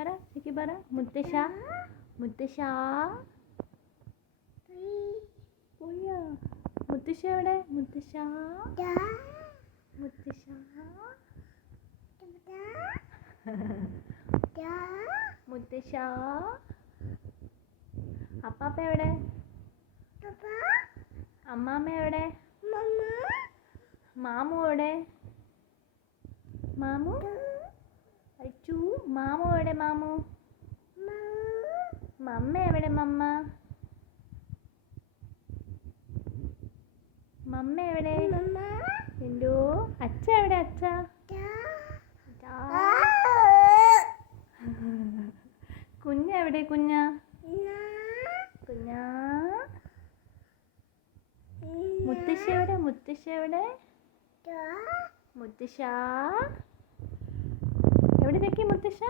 പറ എനിക്ക് പറ. മുത്തശ്ശ മുത്തശ്ശ പോയാ. മുത്തശ്ശ എവിടെ? മുത്തശ്ശ മുത്തശ്ശ മുത്തശ്ശ. അപ്പാപ്പ എവിടെ? അമ്മാമ്മ എവിടെ? മാമു എവിടെ? മാമു അച്ചു. മാമു എവിടെ? മാമു. മമ്മ എവിടെ? മമ്മ മമ്മ എവിടെ? എന്തോ. അച്ഛ എവിടെ? അച്ഛ കുഞ്ഞെവിടെ? കുഞ്ഞ കുഞ്ഞ. മുത്തശ്ശ എവിടെ? മുത്തശ്ശ എവിടെ? മുത്തശ്ശ എവിടെ? നിൽക്കി മുത്തശ്ശ.